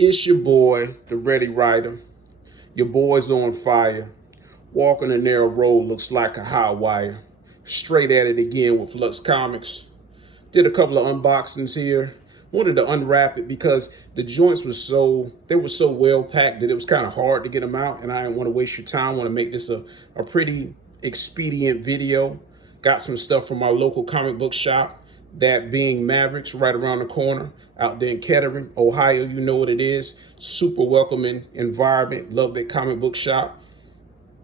It's your boy, the Ready Writer. Your boy's on fire. Walking the narrow road looks like a high wire. Straight at it again with Flux Comics. Did a couple of unboxings here. Wanted to unwrap it because the joints were so well packed that it was kind of hard to get them out, and I didn't want to waste your time. I want to make this a pretty expedient video. Got some stuff from our local comic book shop, that being Mavericks, right around the corner out there in Kettering, Ohio. You know what it is. Super welcoming environment. Love that comic book shop.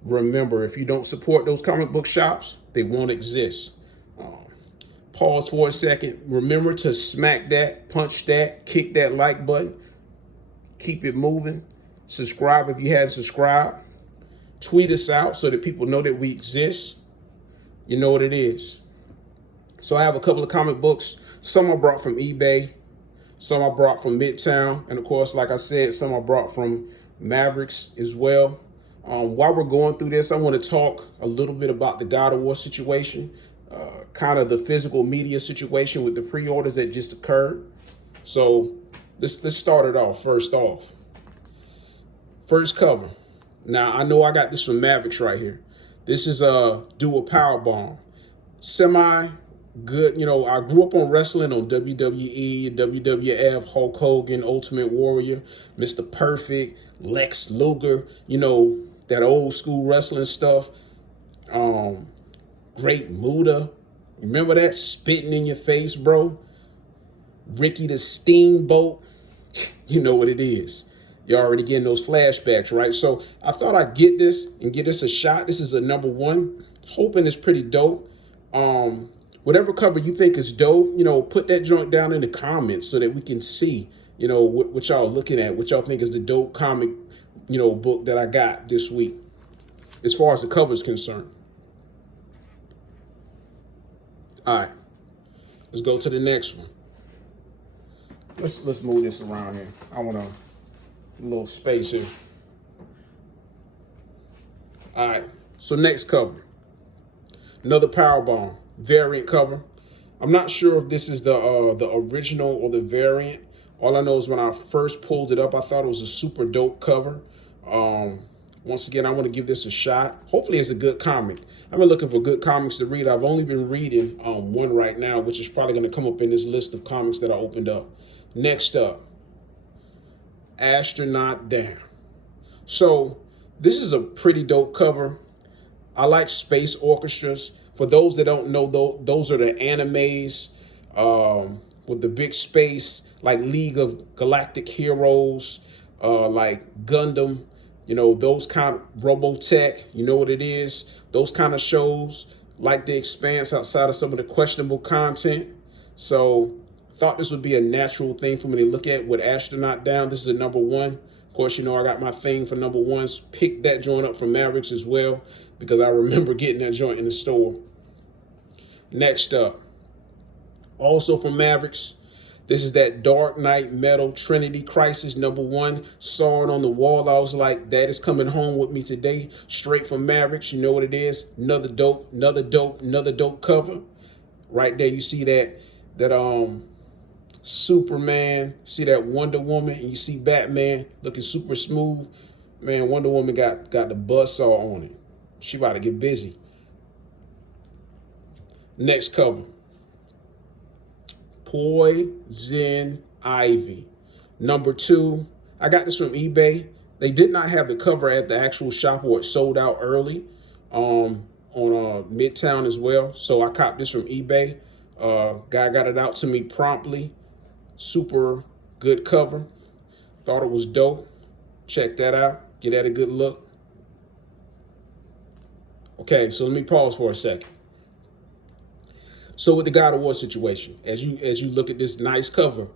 Remember, if you don't support those comic book shops, they won't exist. Pause for a second. Remember to smack that, punch that, kick that like button. Keep it moving. Subscribe if you hadn't subscribed. Tweet us out so that people know that we exist. You know what it is. So I have a couple of comic books. Some I brought from eBay. Some I brought from Midtown. And of course, like I said, some I brought from Mavericks as well. While we're going through this, I want to talk a little bit about the God of War situation. Kind of the physical media situation with the pre-orders that just occurred. So let's start it off. First off, first cover. Now I know I got this from Mavericks right here. This is a dual power bomb. Semi good. You know, I grew up on wrestling on WWE, WWF, Hulk Hogan, Ultimate Warrior, Mr. Perfect, Lex Luger. You know, that old school wrestling stuff. Great Muda. Remember that? Spitting in your face, bro. Ricky the Steamboat. You know what it is. You're already getting those flashbacks, right? So I thought I'd get this and give this a shot. This is a #1. Hoping it's pretty dope. Whatever cover you think is dope, you know, put that joint down in the comments so that we can see, you know, what y'all looking at, what y'all think is the dope comic, you know, book that I got this week, as far as the cover is concerned. All right, let's go to the next one. Let's move this around here. I want a little space here. All right, so next cover, another Powerbomb variant cover. I'm not sure if this is the original or the variant. All I know is when I first pulled it up, I thought it was a super dope cover. Once again, I want to give this a shot. Hopefully it's a good comic. I've been looking for good comics to read. I've only been reading one right now, which is probably going to come up in this list of comics that I opened up. Next up, Astronaut down. So this is a pretty dope cover. I like space orchestras. For those that don't know, those are the animes with the big space, like League of Galactic Heroes, like Gundam. You know, those kind of Robotech, you know what it is? Those kind of shows, like The Expanse, outside of some of the questionable content. So thought this would be a natural thing for me to look at with Astronaut down. This is a #1. Of course, you know, I got my thing for #1s. Picked that joint up from Mavericks as well, because I remember getting that joint in the store. Next up, also from Mavericks, this is that Dark Knight Metal Trinity Crisis #1. Saw it on the wall. I was like, that is coming home with me today. Straight from Mavericks. You know what it is. Another dope cover. Right there, you see that Superman, see that Wonder Woman, and you see Batman looking super smooth. Man, Wonder Woman got the buzzsaw on it. She about to get busy. Next cover. Poison Ivy #2. I got this from eBay. They did not have the cover at the actual shop, or it sold out early on Midtown as well. So I copped this from eBay. Guy got it out to me promptly. Super good cover. Thought it was dope. Check that out. Get at a good look. Okay, so let me pause for a second. So with the God of War situation, as you look at this nice cover,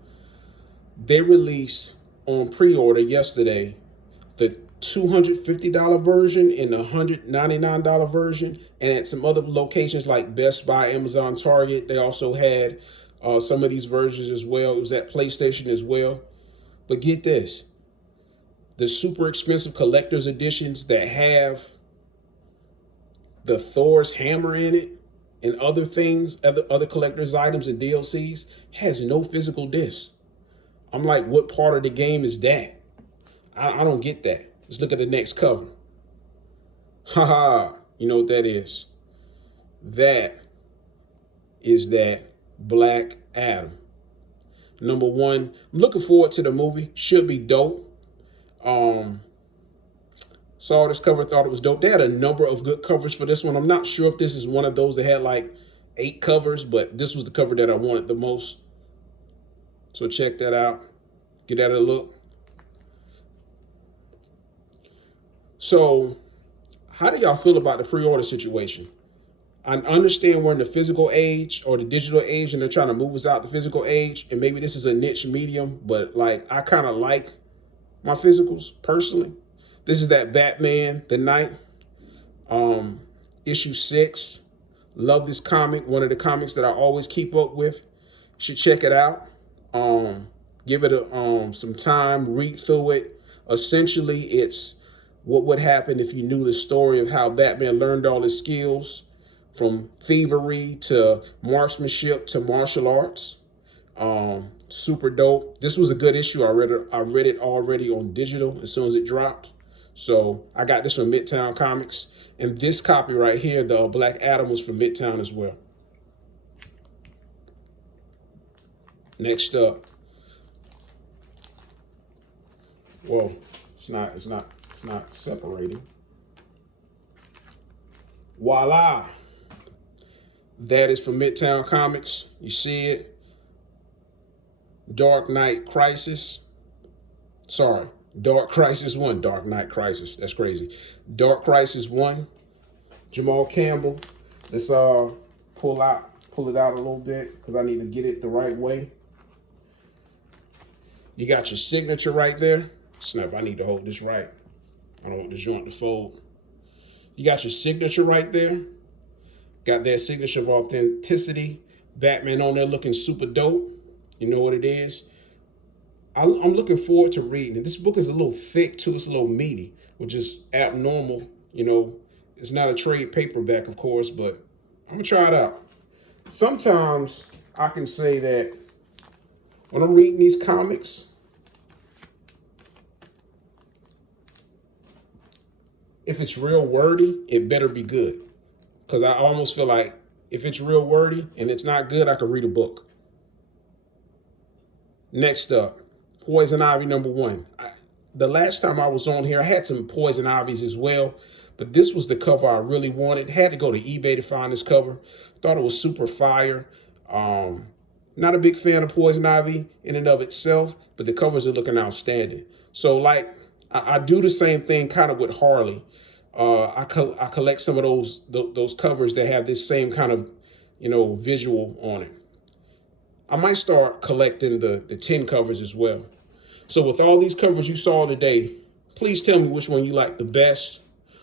they released on pre-order yesterday the $250 version and the $199 version, and at some other locations like Best Buy, Amazon, Target, they also had some of these versions as well. It was at PlayStation as well. But get this, the super expensive collector's editions that have the Thor's hammer in it and other things, other collector's items and DLCs, has no physical disc. I'm like, what part of the game is that? I don't get that. Let's look at the next cover. Haha, you know what that is? That is that Black Adam. Number one, I'm looking forward to the movie. Should be dope. Saw this cover, thought it was dope. They had a number of good covers for this one. I'm not sure if this is one of those that had like 8 covers, but this was the cover that I wanted the most. So check that out. Get at it a look. So how do y'all feel about the pre-order situation? I understand we're in the physical age or the digital age and they're trying to move us out the physical age. And maybe this is a niche medium, but like I kind of like my physicals personally. This is that Batman, The Knight, issue 6. Love this comic. One of the comics that I always keep up with. Should check it out. Give it some time, read through it. Essentially, it's what would happen if you knew the story of how Batman learned all his skills, from thievery to marksmanship to martial arts. Super dope. This was a good issue. I read it already on digital as soon as it dropped. So I got this from Midtown Comics. And this copy right here, the Black Adam, was from Midtown as well. Next up. Whoa, it's not separating. Voila. That is from Midtown Comics. You see it. Dark Knight Crisis. Sorry, Dark Crisis 1. Dark Knight Crisis. That's crazy. Dark Crisis 1. Jamal Campbell. Let's pull it out a little bit because I need to get it the right way. You got your signature right there. Snap, I need to hold this right. I don't want the joint to fold. You got your signature right there. Got that signature of authenticity. Batman on there looking super dope. You know what it is. I'm looking forward to reading it. This book is a little thick too. It's a little meaty, which is abnormal. You know, it's not a trade paperback, of course, but I'm gonna try it out. Sometimes I can say that when I'm reading these comics, if it's real wordy, it better be good. Because I almost feel like if it's real wordy and it's not good, I could read a book. Next up, Poison Ivy number 1. The last time I was on here, I had some Poison Ivies as well, but this was the cover I really wanted. Had to go to eBay to find this cover. Thought it was super fire. Not a big fan of Poison Ivy in and of itself, but the covers are looking outstanding. So like, I do the same thing kind of with Harley. I collect some of those covers that have this same kind of, visual on it. I might start collecting the 10 covers as well. So with all these covers you saw today, please tell me which one you like the best.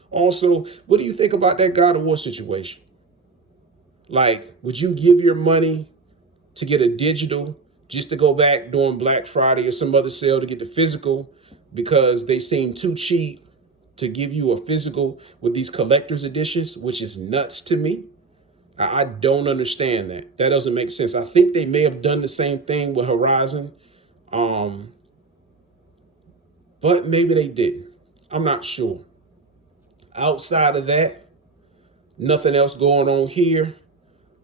Also, what do you think about that God of War situation? Like, would you give your money to get a digital just to go back during Black Friday or some other sale to get the physical because they seem too cheap to give you a physical with these collector's editions, which is nuts to me? I don't understand that. That doesn't make sense. I think they may have done the same thing with Horizon, but maybe they didn't. I'm not sure. Outside of that, nothing else going on here.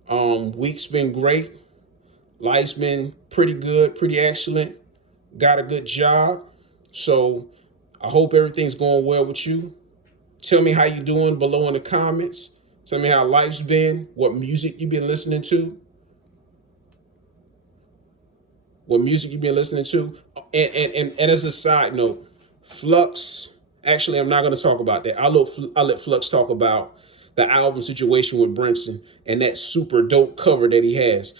Week's been great. Life's been pretty good, pretty excellent. Got a good job. So I hope everything's going well with you. Tell me how you doing below in the comments. Tell me how life's been, what music you've been listening to. And as a side note, Flux, actually, I'm not going to talk about that. I'll let Flux talk about the album situation with Brinson and that super dope cover that he has.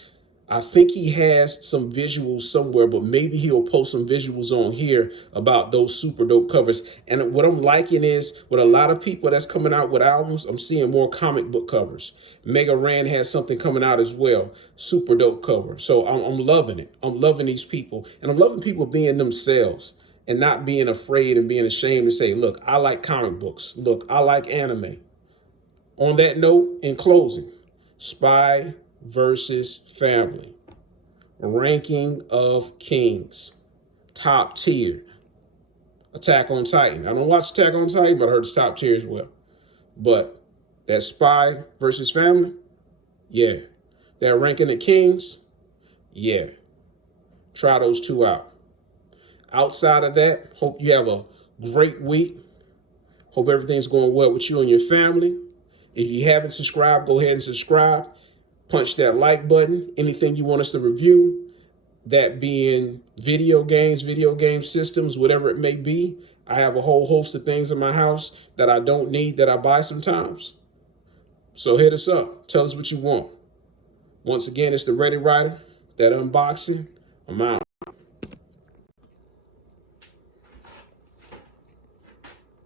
I think he has some visuals somewhere, but maybe he'll post some visuals on here about those super dope covers. And what I'm liking is with a lot of people that's coming out with albums, I'm seeing more comic book covers. Mega Ran has something coming out as well. Super dope cover. So I'm loving it. I'm loving these people. And I'm loving people being themselves and not being afraid and being ashamed to say, look, I like comic books. Look, I like anime. On that note, in closing, Spy versus Family. Ranking of Kings. top tier. Attack on Titan. I don't watch Attack on Titan, but I heard it's top tier as well. But that Spy versus Family, yeah. That Ranking the Kings, yeah. Try those two out. Outside of that, hope you have a great week. Hope everything's going well with you and your family. If you haven't subscribed, go ahead and subscribe. Punch that like button. Anything you want us to review, that being video games, video game systems, whatever it may be. I have a whole host of things in my house that I don't need that I buy sometimes. So hit us up. Tell us what you want. Once again, it's the ReadyWriter. That unboxing. I'm out.